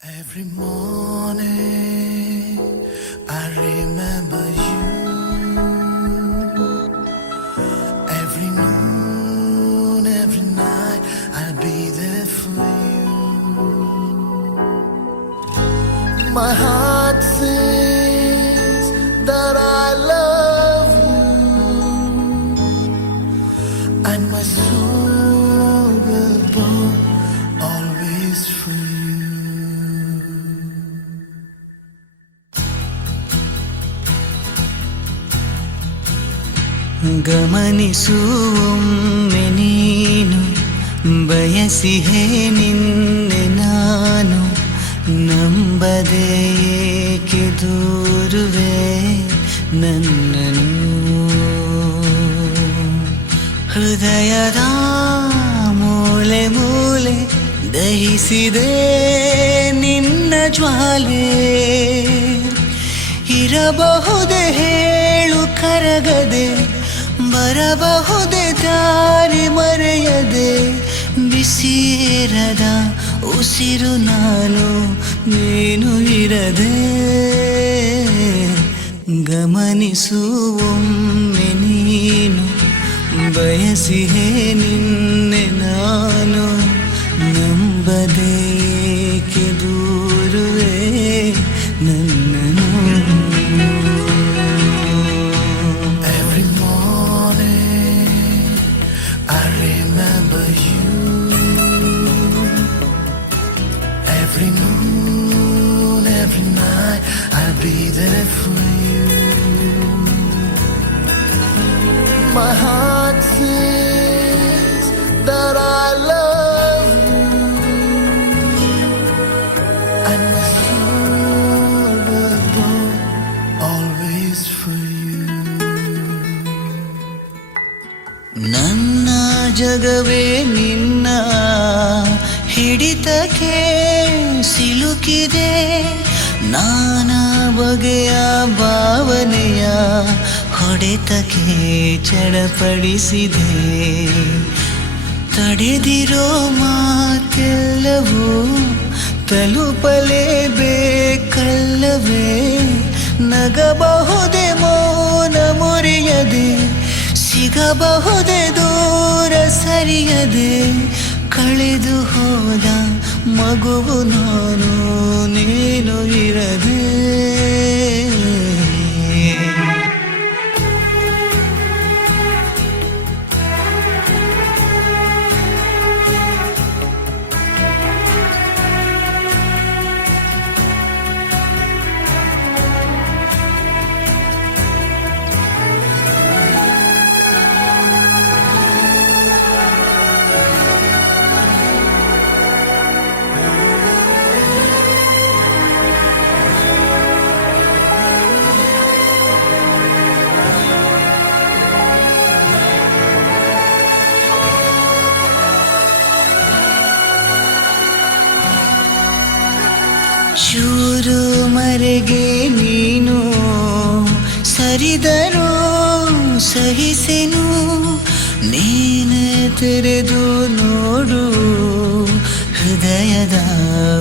Every morning I remember you. Every noon, every night I'll be there for you. My heart says that I love you, and my soul will burn always for you. ಗಮನಿಸುವೊಮ್ಮೆ ನೀನು ಬಯಸಿಹೆ ನಿನ್ನೆ ನಾನು ನಂಬದೆ ಏಕೆ ದೂರುವೆ ನನ್ನನ್ನು ಹೃದಯದ ಮೂಲೆ ಮೂಲೆ ದಹಿಸಿದೆ ನಿನ್ನ ಜ್ವಾಲೆ ಇರಬಹುದೇ ಹೇಳು ಕರಗದೆ ಬರಬಹುದೇ ದಾರಿ ಮರೆಯದೆ ಬಿಸಿರದ ಉಸಿರು ನಾನು ನೀನು ಇರದೆ ಗಮನಿಸುವೊಮ್ಮೆ ನೀನು ಬಯಸಿಹೆ ನಿನ್ನೆ ನಾನು ನಂಬದೆ ಏಕೆ ದೂರುವೆ ನನ್ನನ್ನು. Every morning I remember you. Every noon, every night I'll be there for you. My heart says that I love you, and my soul will burn always for you. ನನ್ನ ಜಗವೇ ನಿನ್ನ ಹಿಡಿತಕ್ಕೆ ಸಿಲುಕಿದೆ ನಾನಾ ಬಗೆಯ ಭಾವನೆಯ ಹೊಡೆತಕ್ಕೆ ಚಡಪಡಿಸಿದೆ ತಡೆದಿರೋ ಮಾತೆಲ್ಲವೂ ತಲುಪಲೇಬೇಕಲ್ಲವೇ ನಗಬಹುದೇ ಮೌನ ಮುರಿಯದೆ ಸಿಗಬಹುದೇ ದೂರ ಸರಿಯದೆ ಕಳೆದು ಹೋದ ಮಗುವು ನಾನು ನೀನು ಇರದೆ. ಚೂರು ಮರೆಗೆ ನೀನು ಸರಿದರೂ ಸಹಿಸೆನು ನೀನೆ ತೆರೆದು ನೋಡು ಹೃದಯದ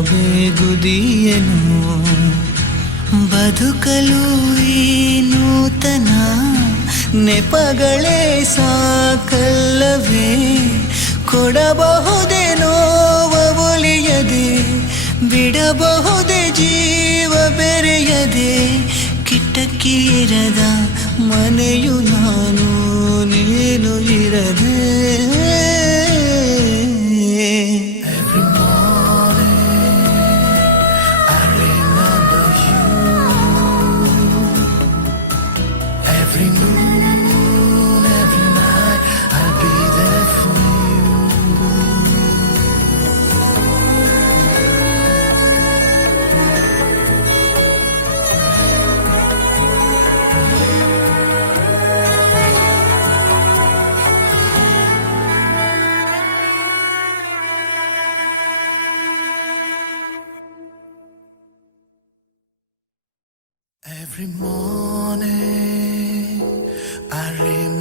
ಬೇಗುದಿಯನು ಬದುಕಲು ಈ ನೂತನ ನೆಪಗಳೇ ಸಾಕಲ್ಲವೇ ಕೊಡಬಹುದೇ ನೋವ ಒಲಿಯದೆ ಬಿಡಬಹುದೇ ಜೀವ ಬೆರೆಯದೆ ಕಿಟಕಿರದ ಮನೆಯು ನಾನು ನೀನು ಇರದೆ. Every morning I remember you. Every noon, every night I'll be there for you. Every morning I remember